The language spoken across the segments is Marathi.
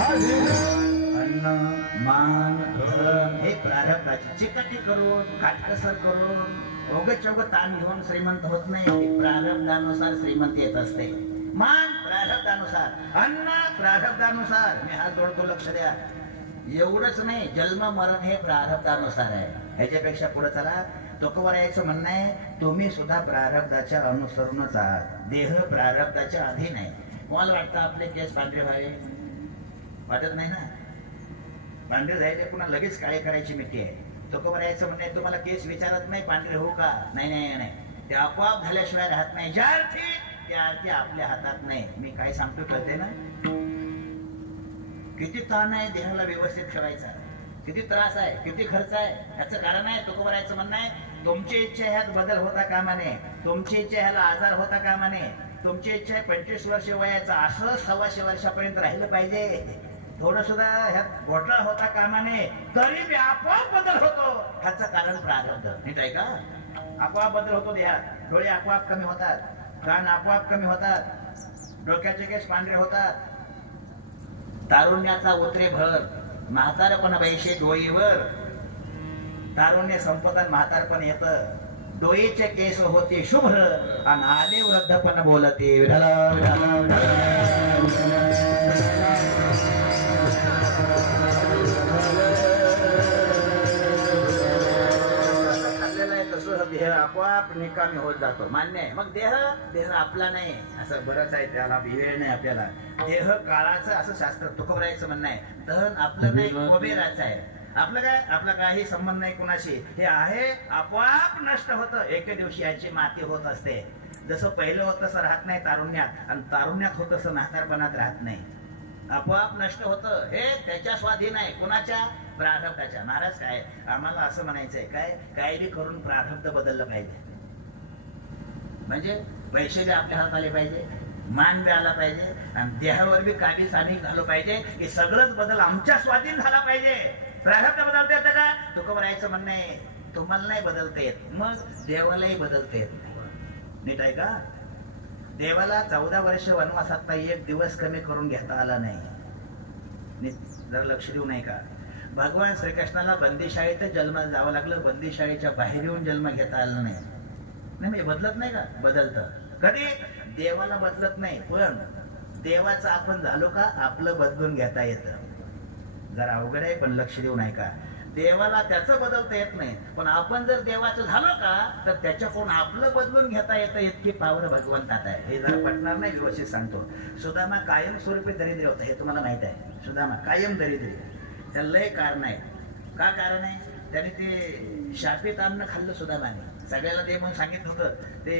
अन्न मान धोरण हे प्रारब्धाची चिकटी करून काटकसर करून ओगच चौग ताण घेऊन श्रीमंत होत नाही. प्रारब्धानुसार श्रीमंत येत असते. मान प्रारब्धानुसार अन्न प्रारब्धानुसार. मी हात जोडतो लक्ष द्या. एवढंच नाही जन्म मरण हे प्रारब्धानुसार आहे. ह्याच्यापेक्षा पुढे चला. तुकोबर यायचं म्हणणं आहे तुम्ही सुद्धा प्रारब्धाच्या अनुसरूनच आहात. देह प्रारब्धाच्या अधीन आहे. मला वाटतं आपले केस पांढरे व्हावे? वाटत नाही ना? पांढरे झाले पुन्हा लगेच काळे करायची मिठी आहे. तो कबर यायचं म्हणजे तुम्हाला केस विचारत नाही पांढरे हो का? नाही नाही नाही ते आपोआप झाल्याशिवाय राहत नाही. ज्या अर्थी त्या अर्थी आपल्या हातात नाही. मी काय सांगतो कळते ना? किती ताण आहे देहाला व्यवस्थित ठेवायचा. किती त्रास आहे किती खर्च आहे याचं कारण आहे. तुकोबर यायचं म्हणणं आहे तुमची इच्छा ह्यात बदल होता कामा नये. तुमची इच्छा ह्याला आजार होता कामा नये. तुमची इच्छा पंचवीस वर्ष वयाचं असं सव्वाशे वर्षापर्यंत राहिलं पाहिजे. थोडं सुद्धा ह्यात घोटाळा होता कामा नये तरी मी आपोआप बदल होतो. ह्याचं कारण प्रारब्ध. नीट आहे का? आपोआप बदल होतो देहात डोळे आपोआप कमी होतात. कान आपोआप कमी होतात. डोक्याचे केस पांढरे होतात. तारुण्याचा उतरे भर म्हातारपण बैशे डोईवर तारुण्य संपदा म्हातारपण येत. डोईचे केस होते शुभ्र आणि आले वृद्धपण बोलते विठ्ठल, विठ्ठल, देह आपोआप निकामी होत जातो. मान्य आहे. मग देह देह आपला नाही. असं बरंच आहे त्याला वेळ नाही आपल्याला. देह काळाचं असं शास्त्र तुकोबरायचं म्हणणं आहे. धन आपलं नाही कुबेराचं आहे. आपलं काय? आपला काही संबंध नाही कुणाशी. हे आहे आपोआप नष्ट होतं. एके दिवशी याची माती होत असते. जसं पहिलं होत तसं राहत नाही तारुण्यात. आणि तारुण्यात होत तसं म्हातारपणात राहत नाही. आपोआप नष्ट होतं. हे त्याच्या स्वाधीन आहे. कुणाच्या? प्रारब्धाच्या. महाराज काय? आम्हाला असं म्हणायचंय काय? काय बी करून प्रारब्ध बदललं पाहिजे. म्हणजे पैसे बी आपल्या हात आले पाहिजे मान बी आला पाहिजे आणि देहावर बी काही आम्ही झालो पाहिजे हे सगळंच बदल आमच्या स्वाधीन झाला पाहिजे. प्रारब्ध बदलता येतं का? तुकोबर म्हणायचं म्हणणं आहे तुम्हाला नाही बदलता येत. मग देवालाही बदलता येत नाही. नीट आहे का? देवाला चौदा वर्ष वनवासात एक दिवस कमी करून घेता आला नाही. जरा लक्ष देऊ नाही का? भगवान श्रीकृष्णाला बंदीशाळेत जन्माला जावं लागलं बंदीशाळेच्या बाहेर येऊन जन्म घेता आला नाही. नाही म्हणजे बदलत नाही का? बदलतं. कधी? देवाला बदलत नाही पण देवाचं आपण झालो का आपलं बदलून घेता येतं. जरा अवघड आहे पण लक्ष देऊ नाही का देवाला त्याचं बदलता येत नाही पण आपण जर देवाचं झालो का तर त्याच्याकडून आपलं बदलून घेता येतं इतकी पावर भगवंतात आहे हे जरा पटणार नाही व्यवस्थित सांगतो. सुदामा कायम स्वरूपी दरिद्री होता हे तुम्हाला माहीत आहे. सुदामा कायम दरिद्री. त्या लय कारण आहे. का कारण आहे? त्याने ते शापित अन्न खाल्लं सुदामाने सगळ्याला ते म्हणून सांगितलं होतं ते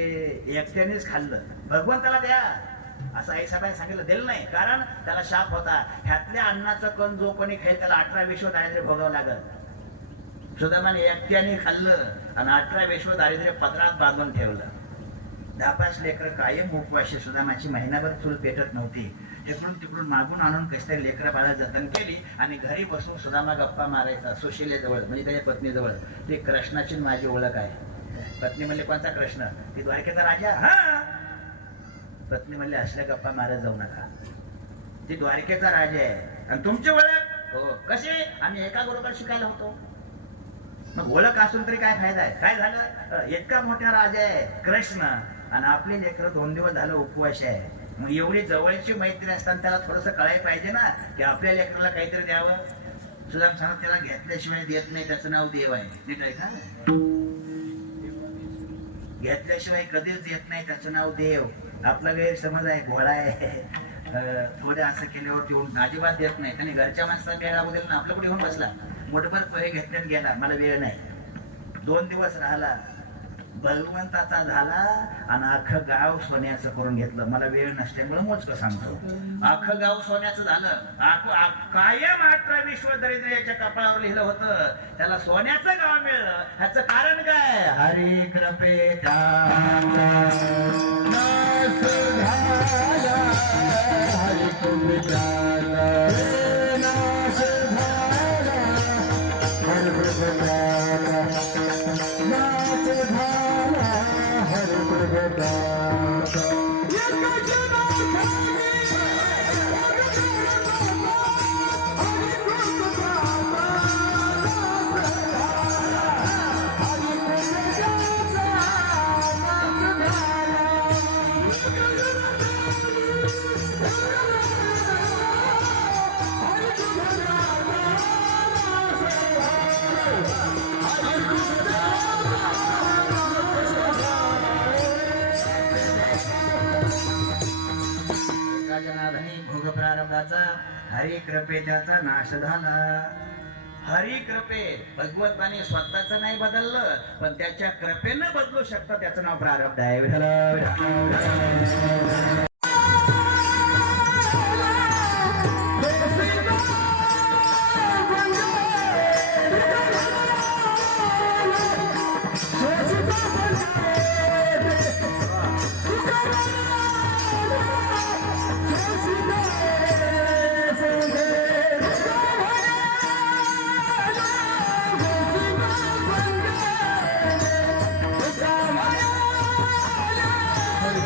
एकट्यानेच खाल्लं. भगवंताला द्या. असं आई साहेबांनी सांगितलं दिलं नाही. कारण त्याला शाप होता. ह्यातल्या अन्नाचा कण जो कोणी खाईल त्याला अठरा विश्व दारिद्र्य भोगावं लागल. सुदामाने एकट्याने खाल्लं आणि अठरा विश्व दारिद्र्य पदरात बांधून ठेवलं. दहा पाच लेकर कायम उपवाशी सुदामाची महिनाभर चूल पेटत नव्हती. इकडून तिकडून मागून आणून कसतरी लेकरं बाळा जतन केली आणि घरी बसून सुदामा गप्पा मारायचा सुशिलेजवळ म्हणजे त्याच्या पत्नीजवळ. ती कृष्णाची माझी ओळख आहे. पत्नी म्हणले कोणता कृष्ण? ती द्वारकेचा राजा. हा. पत्नी म्हणले असल्या गप्पा मारत जाऊ नका. ती द्वारकेचा राजा आहे. आणि तुमची ओळख? हो. कशी? आम्ही एका बरोबर शिकायला होतो. मग ओळख असून तरी काय फायदा आहे? काय झालं? इतका मोठा राजा आहे कृष्ण. आणि आपली लेकरं दोन दिवस झालं उपवास आहे. मग एवढी जवळची मैत्री असताना त्याला थोडस कळायला पाहिजे ना की आपल्या लेकराला काहीतरी द्यावं. सुद्धा सांगत त्याला घेतल्याशिवाय देत नाही त्याचं नाव देव आहे. नीट आहे का? घेतल्याशिवाय कधीच देत नाही त्याचं नाव देव. आपला गैरसमज आहे घोडा आहे. अं, थोडे असं केल्यावर येऊन अजिबात देत नाही. त्याने घरच्या माणसाला वेळ वगैरे ना आपलं कुठे येऊन बसला? मोठभर पोहे घेतल्याने गेला मला वेळ नाही. दोन दिवस राहिला भगवंताचा झाला आणि अख्खं गाव सोन्याचं करून घेतलं. मला वेळ नसल्यामुळे मोजकं सांगतो. अख्खं गाव सोन्याचं झालं. कायम अठरा विश्व दरिद्र याच्या कपाळावर लिहिलं होतं. त्याला सोन्याचं गाव मिळलं. ह्याचं कारण काय? हरी कृपेचा हरी कृपे त्याचा नाश झाला. हरी कृपे भगवंताने स्वतःच नाही बदललं पण त्याच्या कृपेनं बदलू शकतं त्याचं नाव प्रारब्ध आहे.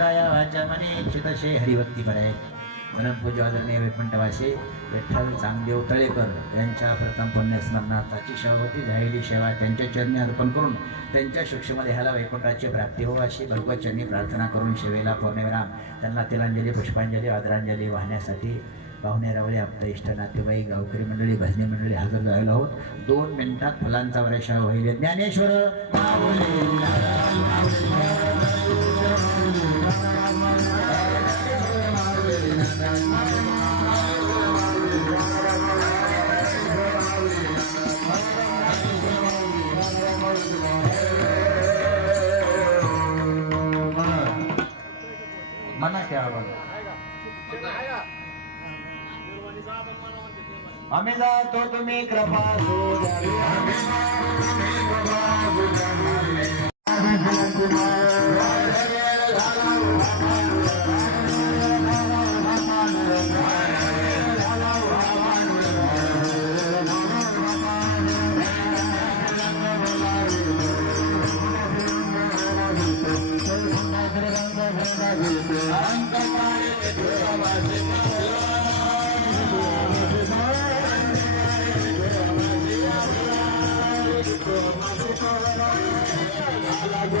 काया वाचा मने चितशे हरिभक्ती पडाय म्हणून आदरणीय वैकुंठवासी विठ्ठल चांगदेव तळेकर यांच्या प्रथम पुण्यस्मरणार्थाची सेवावती झालेली सेवा त्यांच्या चरणी अर्पण करून त्यांच्या सूक्ष्म ह्याला वैकुंठाची प्राप्ती हो अशी भगवत चरणी प्रार्थना करून सेवेला पौर्णविराम त्यांना तिलांजली पुष्पांजली आदरांजली वाहण्यासाठी पाहुणे रावळे आपलं इष्ट नातेवाईक गावकरी मंडळी भजनी मंडळी हजर झालेलो आहोत. दोन मिनिटात फुलांचा वर्षा होईल. ज्ञानेश्वर मना क्या आवाज. अमिला तो तुम्ही कृपा ಬಾಲ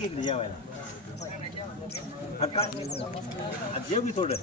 आणि एक जेवायला हा जेव की थोडं.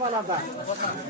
तुम्हाला आता